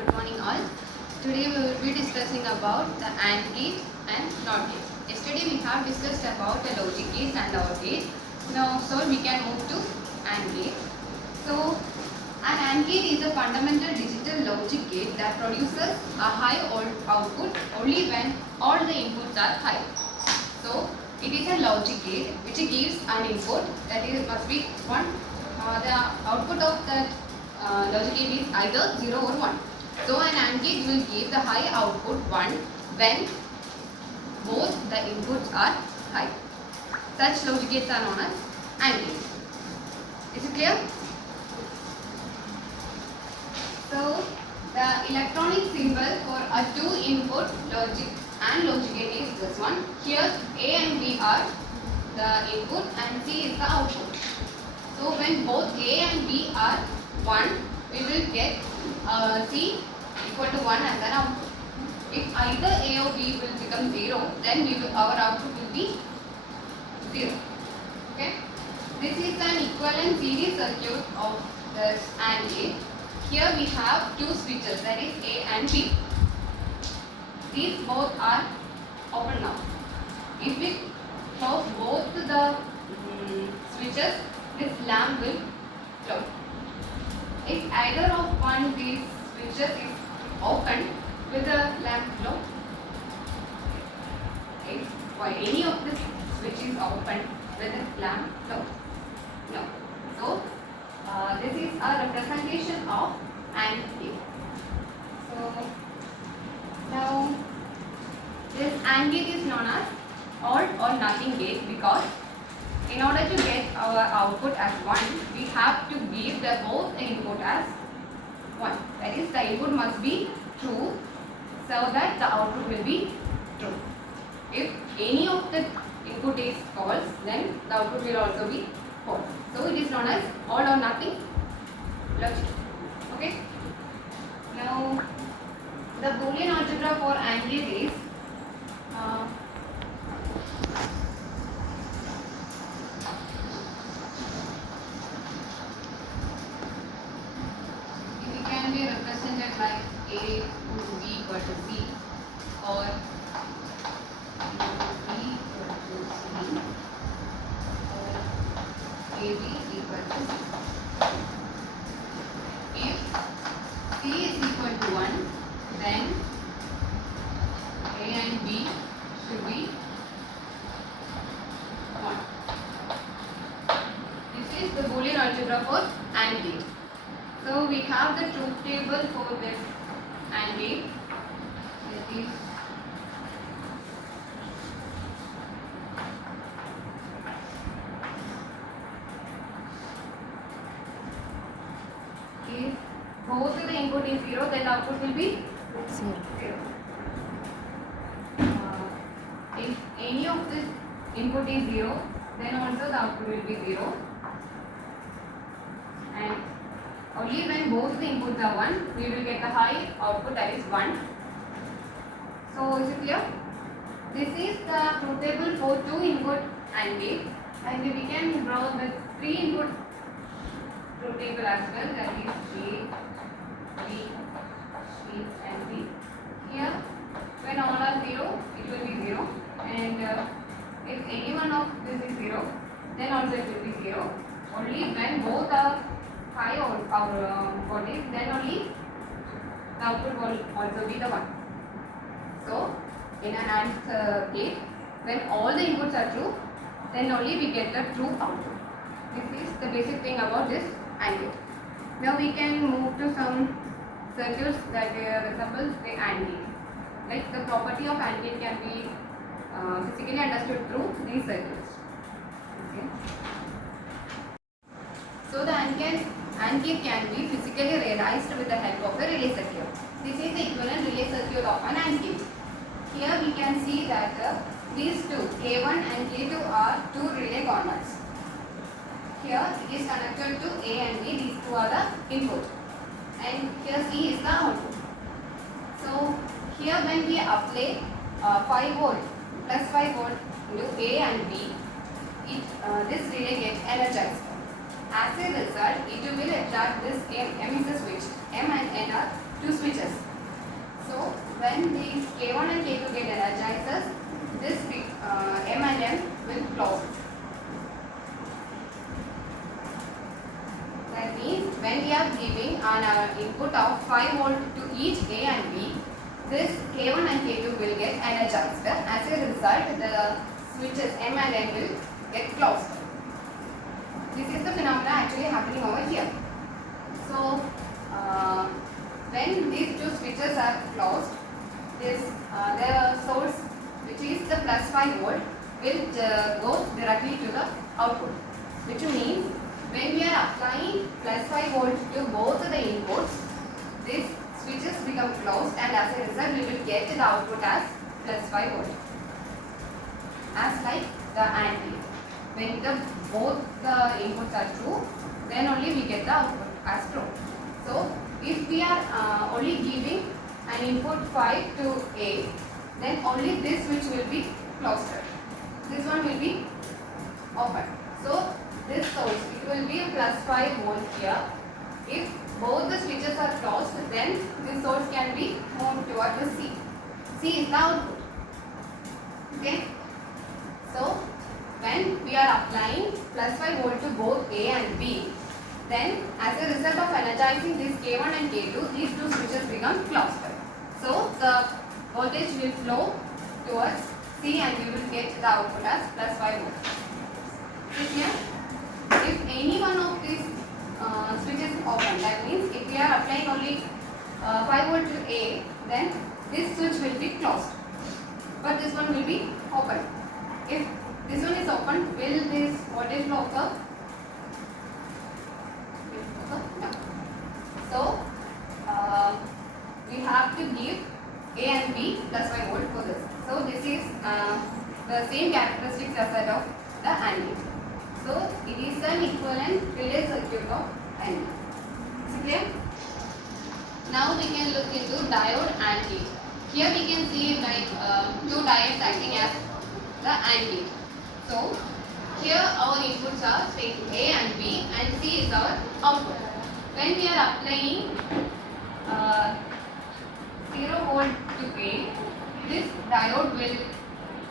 Good morning all. Today we will be discussing about the AND gate and NOT gate. Yesterday we have discussed about the logic gate and OR gate. Now we can move to AND gate. So an AND gate is a fundamental digital logic gate that produces a high output only when all the inputs are high. So it is a logic gate which gives an input that is must be 1. The output of that logic gate is either 0 or 1. So an AND gate will give the high output 1 when both the inputs are high. Such logic gates are known as AND gates. Is it clear? So the electronic symbol for a 2-input logic and logic gate is this one. Here A and B are the input and C is the output. So when both A and B are 1, we will get C equal to 1 as an output. If either A or B will become 0, then our output will be 0. Okay. This is an equivalent series circuit of this AND gate. Here we have two switches, that is A and B. These both are open now. If we close both the switches, this lamp will close. If either of one these switches is open, will the lamp glow? If any of the switch is open, will the lamp glow? No. So this is a representation of AND gate. So now this AND gate is known as all or nothing gate because in order to get our output as 1, we have to give both the input as 1. That is, the input must be true so that the output will be true. If any of the input is false, then the output will also be false. So it is known as all or nothing logic. Okay. Now the Boolean algebra for AND gate is it can be represented like A to B equal to C or B equal to C or AB equal to C. If C is equal to 1, then A and B should be 1. This is the Boolean algebra for AND gate. So we have the truth table for this AND gate. That is if both the input is 0, then the output will be 0. If any of this input is 0, then also the output will be 0. And only when both the inputs are 1, we will get the high output, that is 1. So is it clear? This is the truth table for 2-input AND gate, and we can draw the 3-input truth table as well, that is A, B, C and D. Here when all are 0, it will be 0, and if any one of this is 0, then also it will be 0. Only when both are high or bodies, then only the output will also be the 1. So in an AND gate, when all the inputs are true, then only we get the true output. This is the basic thing about this AND gate. Now we can move to some circuits that resembles the AND gate. Like the property of AND gate can be physically understood through these circuits. Okay. So the AND gate can be physically realized with the help of a relay circuit. This is the equivalent relay circuit of an AND gate. Here we can see that these two, K1 and K2 are two relay conduits. Here it is connected to A and B, these two are the input, and here C is the output. So here when we apply 5 volt plus 5 volt into A and B, this relay gets energized. As a result, it will attract this M is the switch. M and N are two switches. So when these K1 and K2 get energized, this M and M will close. That means when we are giving an input of 5 volt to each A and B, this K1 and K2 will get energized. As a result, the switches M and N will get closed. This is the phenomena actually happening over here. So when these two switches are closed, the source, which is the plus 5 volt, will go directly to the output, which means when we are applying plus 5 volt to both the inputs, these switches become closed, and as a result we will get the output as plus 5 volt, as like the AND gate. When both the inputs are true, then only we get the output as true. So if we are only giving an input 5 to A, then only this switch will be closed. This one will be open. So this source, it will be a plus 5 volt here. If both the switches are closed, then this source can be moved toward the C. C is the output. Okay. So when we are applying plus 5 volt to both A and B, then as a result of energizing this K1 and K2, these two switches become closed. So the voltage will flow towards C and we will get the output as plus 5 volt. See here? If any one of these switches is open, that means if we are applying only 5 volt to A, then this switch will be closed, but this one will be open. If this one is open, will this voltage flow occur? No. So we have to give A and B plus 5 volt for this. So this is the same characteristics as that of the AND gate. So it is an equivalent relay circuit of AND gate. Is it clear? Now we can look into diode AND gate. Here we can see like two diodes acting as the AND gate. So here our inputs are say A and B, and C is our output. When we are applying 0 volt to A, this diode will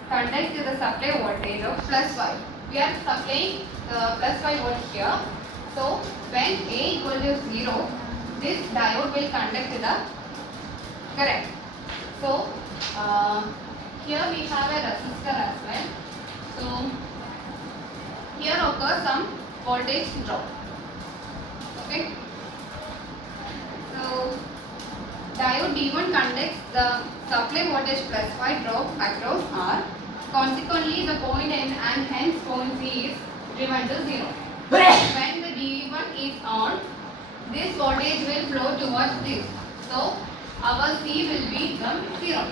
conduct to the supply voltage of plus 5. We are supplying plus 5 volt here. So when A equal to 0, this diode will conduct to the current. So here we have a resistor as well. So here occurs some voltage drop. Okay. So diode D1 conducts the supply voltage plus 5 drop across R. Consequently, the point N and hence point C is driven to 0. When the D1 is on, this voltage will flow towards this. So our C will become 0.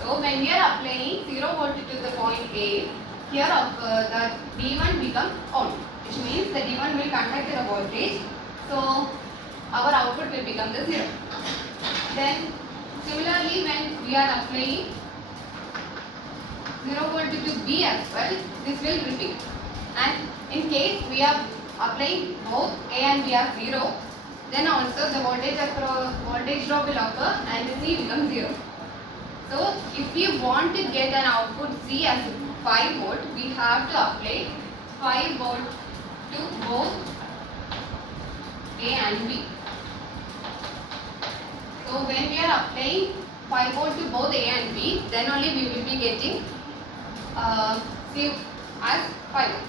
So when we are applying 0 volt to the point A, here the D1 becomes on, which means the D1 will conduct the voltage. So our output will become the 0. Then similarly, when we are applying 0 volt to B as well, this will repeat. And in case we are applying both A and B are 0, then also the voltage drop will occur and the C becomes 0. So if we want to get an output C as 5 volt, we have to apply 5 volt to both A and B. So when we are applying 5 volt to both A and B, then only we will be getting C as 5 volt.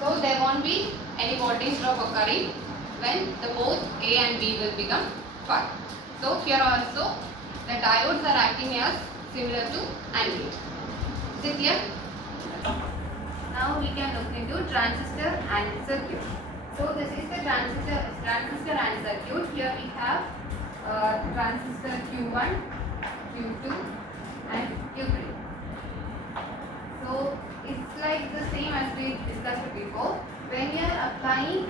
So there won't be any voltage drop occurring when the both A and B will become 5. So here also the diodes are acting as similar to AND gate. Is it clear? Now we can look into transistor and circuit. So this is the transistor and circuit. Here we have transistor Q1, Q2 and Q3. So it's like the same as we discussed before. When we are applying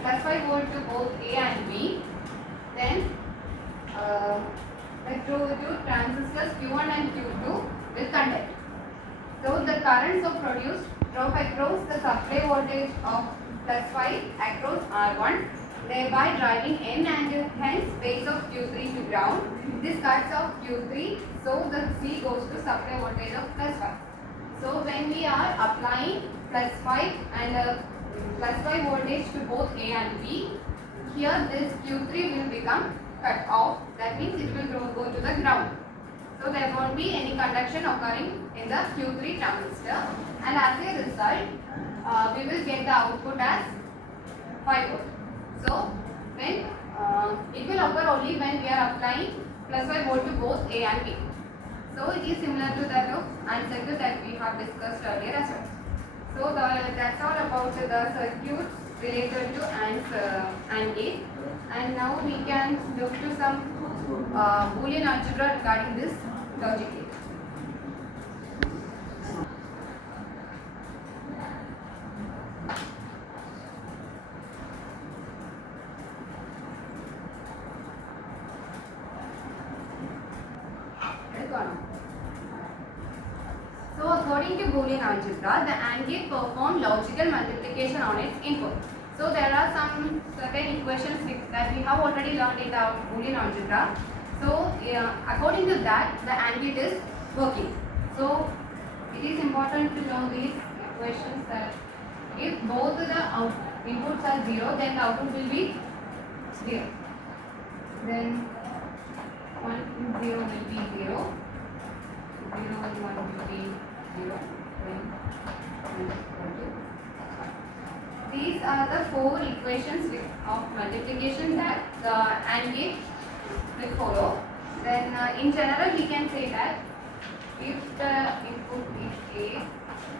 plus 5 volt to both A and B, then the two transistors Q1 and Q2 will conduct. So the currents are produced drop across the supply voltage of plus 5 across R1, thereby driving N and hence base of Q3 to ground. This cuts off Q3, so the C goes to supply voltage of +5. So when we are applying +5 and +5 voltage to both A and B, here this Q3 will become cut off. That means it will go to the ground. So there won't be any conduction occurring in the Q3 transistor, and as a result, we will get the output as 5 volt. So when it will occur only when we are applying +5 volt to both A and B. So it is similar to that of AND circuit that we have discussed earlier as well. So that's all about the circuits related to AND gate. And now we can look to some Boolean algebra regarding this logic gate. So according to Boolean algebra, the AND gate performs logical multiplication on its input. So there are some certain equations that we have already learned in the Boolean algebra. So according to that, the AND gate is working. So it is important to know these equations that if both the inputs are 0, then the output will be 0. Then 1 and 0 will be 0. 0 and 1 will be 0. These are the 4 equations of multiplication that the AND gate will follow. Then in general we can say that if the input is A,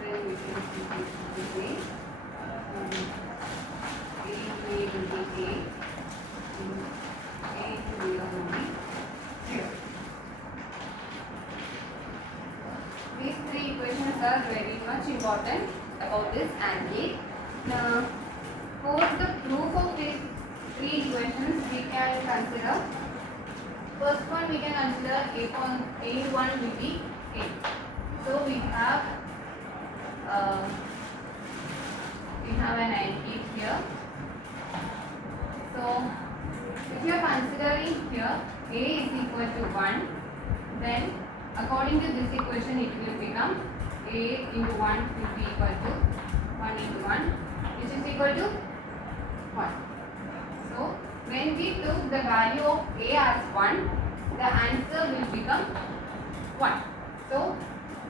then we can see it will be A will be A, A to 0 will be 0. These 3 equations are very much important about this AND gate. Now, for the proof of these 3 equations, we can consider. First one we can consider A1 will be A. So we have an AND gate here. So if you are considering here A is equal to 1, then according to this equation it will become A into 1 will be equal to 1 into 1, which is equal to 1. So when we took the value of A as 1, the answer will become 1. So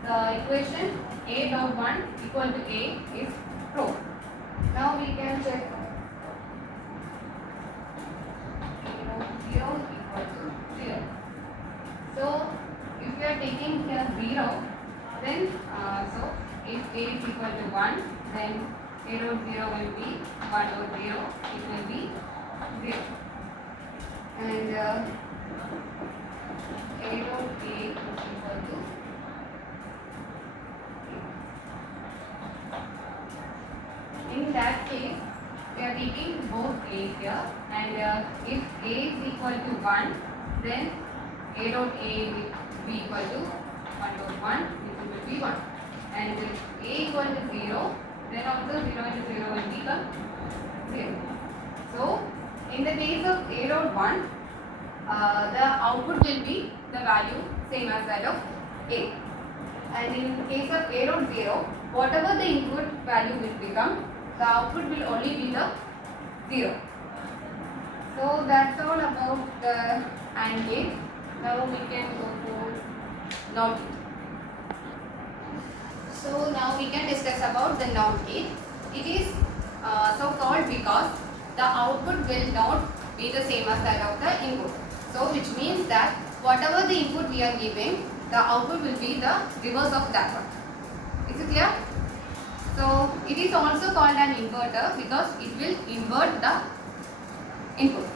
the equation A dot 1 equal to A is true. Now we can check A dot 0 equal to 0. So if we are taking here 0, then so if A is equal to 1, then A dot 0 will be 1 dot 0, it will be 0. And A dot A is equal to in that case, we are taking both A's here, and if A is equal to 1, then A dot A will be equal to 1 dot 1, which will be 1. And if A equal to 0, then also 0 into 0 will become 0. So, in the case of A dot 1, the output will be the value same as that of A. And in case of A dot 0, whatever the input value will become, the output will only be the 0. So that's all about the AND gate. Now we can go for NOT gate. So now we can discuss about the NOT gate. It is so called because the output will not be the same as that of the input. So which means that whatever the input we are giving, the output will be the reverse of that one. Is it clear? So it is also called an inverter because it will invert the input.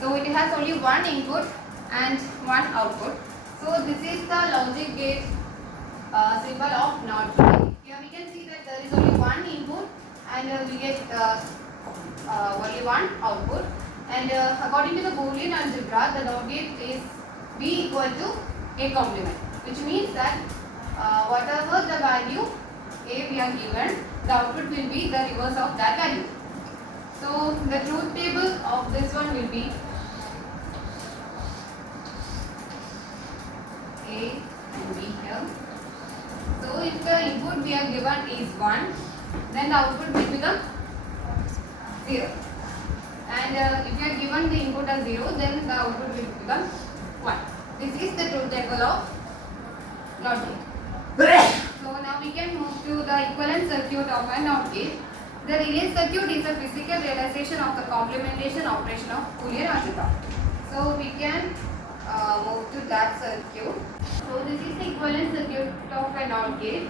So it has only one input and one output. So this is the logic gate symbol of NOT gate. Here we can see that there is only one input and we get only one output. And according to the Boolean algebra, the NOT gate is B equal to A complement, which means that whatever the value A we are given, the output will be the reverse of that value. So the truth table of this one will be given is 1, then the output will become 0. And if you are given the input as 0, then the output will become 1. This is the truth table of NOT gate. So now we can move to the equivalent circuit of a NOT gate. The relay circuit is a physical realization of the complementation operation of Boolean algebra. So we can move to that circuit. So this is the equivalent circuit of a NOT gate.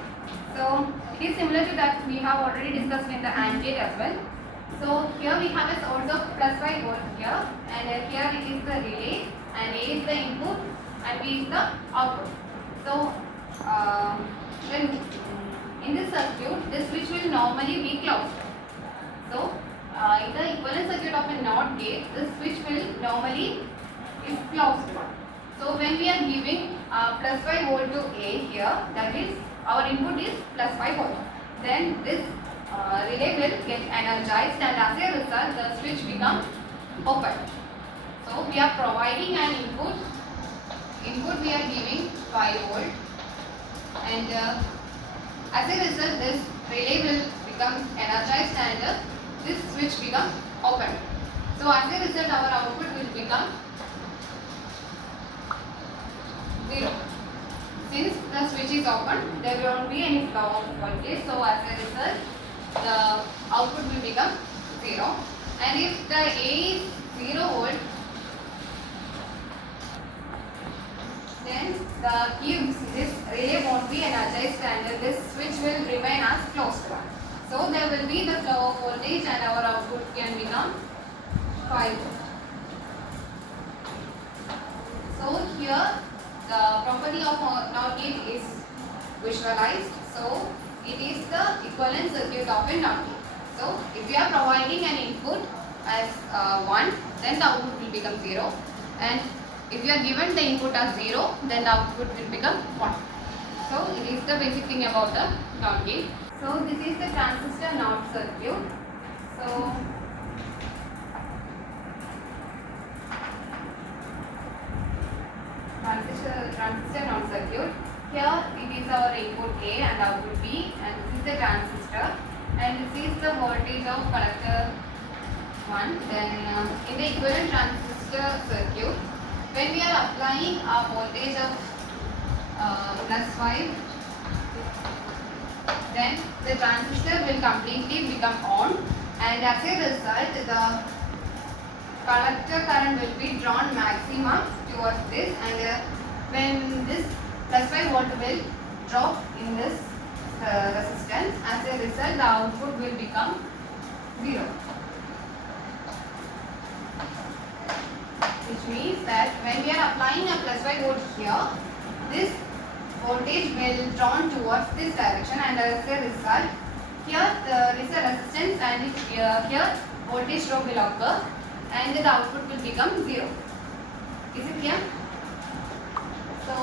So it is similar to that we have already discussed in the AND gate as well. So here we have a source of plus 5 volt here, and here it is the relay, and A is the input and B is the output. So then in this circuit, this switch will normally be closed. So in the equivalent circuit of a NOT gate, this switch will normally is closed one. So when we are giving plus 5 volt to A here, that is our input is plus 5 volt. Then this relay will get energized, and as a result the switch becomes open. So we are providing an input we are giving 5 volt, and as a result this relay will become energized and this switch becomes open. So as a result our output will become 0. Since the switch is open, there won't be any flow of voltage. So as a result the output will become 0. And if the A is 0 volt, then this relay won't be energized and this switch will remain as closed one. So there will be the flow of voltage and our output can become 5 volt. So here the property of NOT gate is visualized. So it is the equivalent circuit of a NOT gate. So if you are providing an input as 1, then the output will become 0, and if you are given the input as 0, then the output will become 1. So it is the basic thing about the NOT gate. So this is the transistor NOT circuit. So transistor NOT circuit. Here it is our input A and output B, and this is the transistor, and this is the voltage of collector 1. Then in the equivalent transistor circuit, when we are applying a voltage of plus 5, then the transistor will completely become on, and as a result the collector current will be drawn maximum towards this, and when this plus 5 volt will drop in this resistance, as a result the output will become 0. Which means that when we are applying a plus 5 volt here, this voltage will drawn towards this direction, and as a result here there is a resistance, and here voltage drop will occur and the output will become 0. Is it clear? So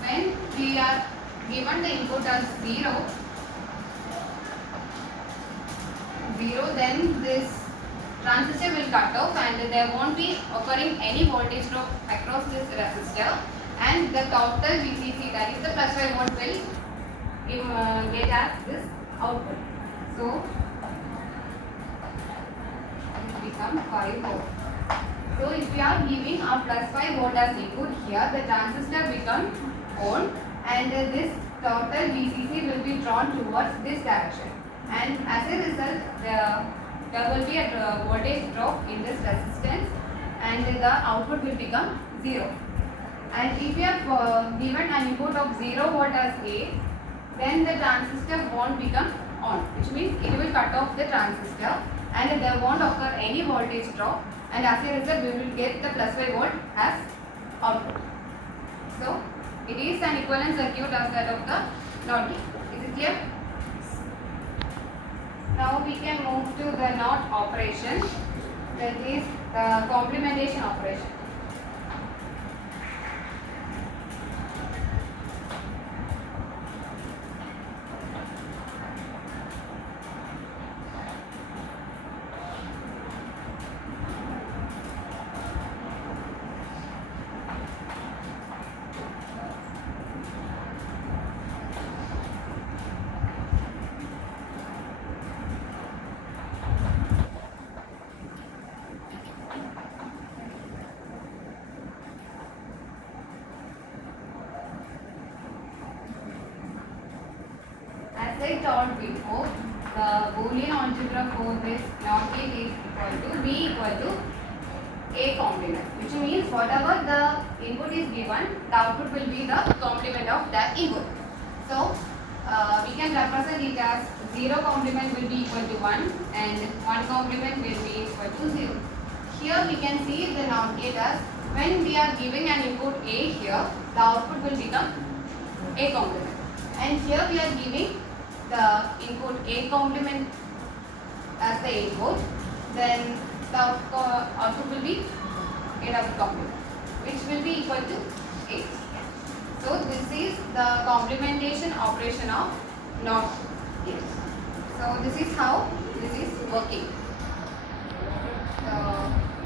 when we are given the input as 0, then this transistor will cut off and there won't be occurring any voltage drop across this resistor, and the total VCC, that is the plus 5 volt, will get as this output. So it becomes 5 volt. So if we are giving a plus 5 volt as input here, the transistor becomes on, and this total VCC will be drawn towards this direction, and as a result there will be a voltage drop in this resistance and the output will become 0. And if you have given an input of 0 volt as A, then the transistor won't become on, which means it will cut off the transistor and there won't occur any voltage drop, and as a result we will get the plus 5 volt as output. So it is an equivalent circuit as that of the NOT gate. Is it clear? Now we can move to the NOT operation, that is the complementation operation. said or before, the Boolean algebra for this NOT gate is equal to B equal to A complement, which means whatever the input is given, the output will be the complement of that input. So we can represent it as 0 complement will be equal to 1 and 1 complement will be equal to 0. Here we can see the NOT gate as when we are giving an input A here, the output will become A complement. And here we are giving the input A complement as the input, then the output will be A double complement, which will be equal to 8. So this is the complementation operation of NOT gate. So this is how this is working. So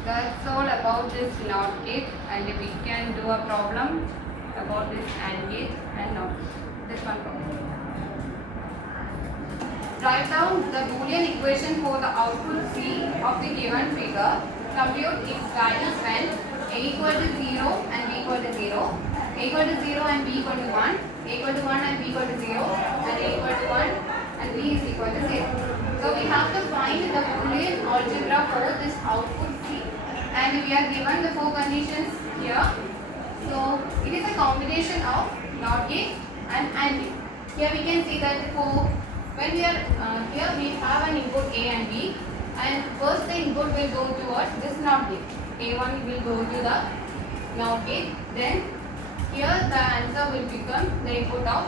that's all about this NOT gate, and we can do a problem about this AND gate and NOT gate. This one problem. Write down the Boolean equation for the output C of the given figure. Compute its values when A equal to 0 and B equal to 0, A equal to 0 and B equal to 1, A equal to 1 and B equal to 0, and A equal to 1 and B is equal to 0. So we have to find the Boolean algebra for this output C, and we are given the 4 conditions here. So it is a combination of NOT gate and AND gate. Here we can see that for when we are here we have an input A and B, and first the input will go towards this NOT gate. A1 will go to the NOT gate, then here the answer will become the input of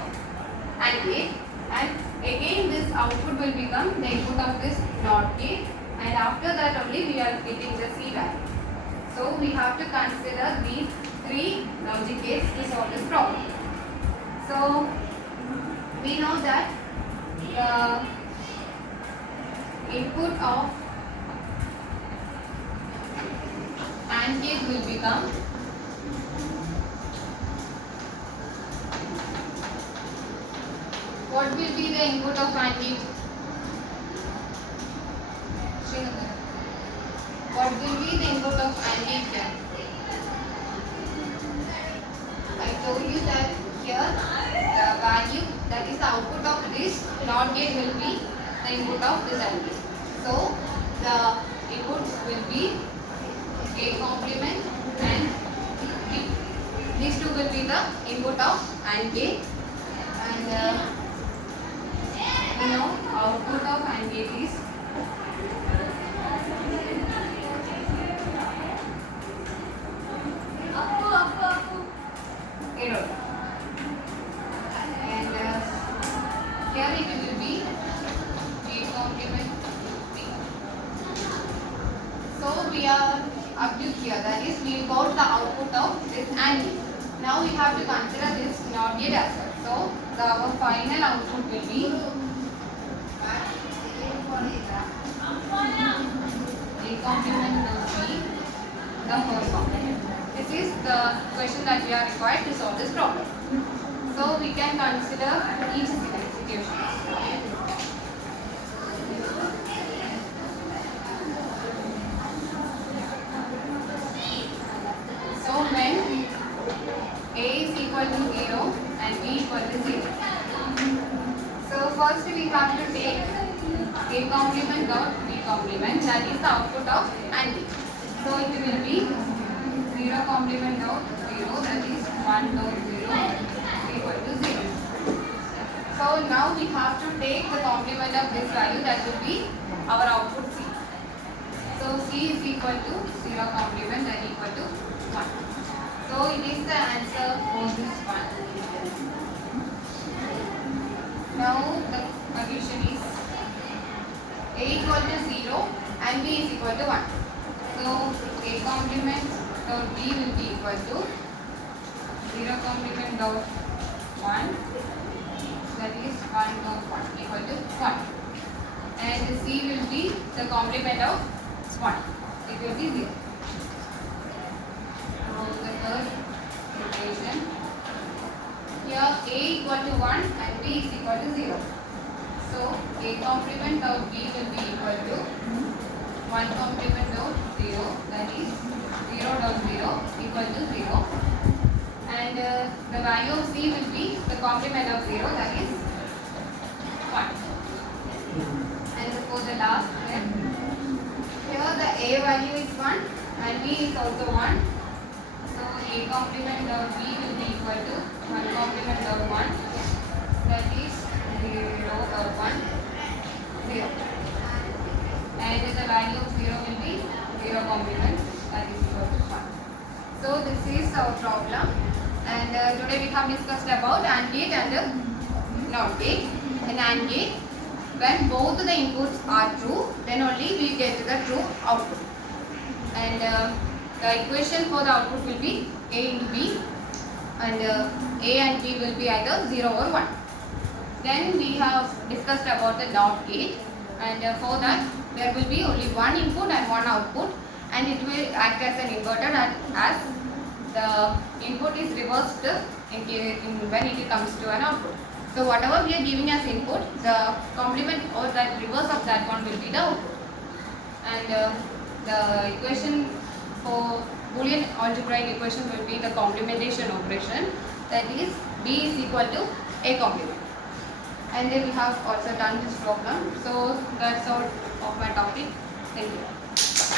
AND gate, and again this output will become the input of this NOT gate, and after that only we are getting the C value. So we have to consider these 3 logic gates to solve this problem. So we know that the input of AND gate will become what will be the input of AND gate? What will be the input of AND gate here? I told you that here the value, that is the output of this NOT gate, will be the input of this AND gate. So the inputs will be A complement and B. These two will be the input of AND gate, and we know output of AND gate is error, and here it will be A complement B. So we are up to here, that is we got the output of this AND gate. Now we have to consider this NOT gate as well. So our final output will be A complement will be the whole complement. This is the question that we are required to solve this problem. So we can consider each situation. So when A is equal to 0 and B equal to 0. So first we have to take A complement dot B complement, that is the output of AND gate. So it will be 0 complement dot 0, that is 1 dot 0 equal to 0. So now we have to take the complement of this value, that will be our output C. So C is equal to 0 complement, that equal to 1. So it is the answer for this one. Now the condition is A equal to 0 and B is equal to 1. So A complement dot B will be equal to 0 complement dot 1, that is 1 dot 1 equal to 1, and C will be the complement of 1, it will be 0. So the third equation, here A equal to 1 and B is equal to 0. So A complement of B will be equal to 1 complement of 0, that is 0 dot 0 equal to 0, and the value of C will be the complement of 0, that is 1. And for the last step, here the A value is 1 and B is also 1. So A complement of B will be equal to 1 complement of 1, that is 0 or 1, 0. And the value of 0 will be 0 complement, that is equal to 1. So this is our problem, and today we have discussed about AND gate and NOT gate. In AND gate, when both the inputs are true, then only we get the true output. And the equation for the output will be A into B, and A and B will be either 0 or 1. Then we have discussed about the NOT gate, and for that there will be only one input and one output, and it will act as an inverter as the input is reversed when it comes to an output. So whatever we are giving as input, the complement or that reverse of that one will be the output. And the equation for Boolean algebraic equation will be the complementation operation, that is B is equal to A complement. And then we have also done this problem. So that's all of my topic. Thank you.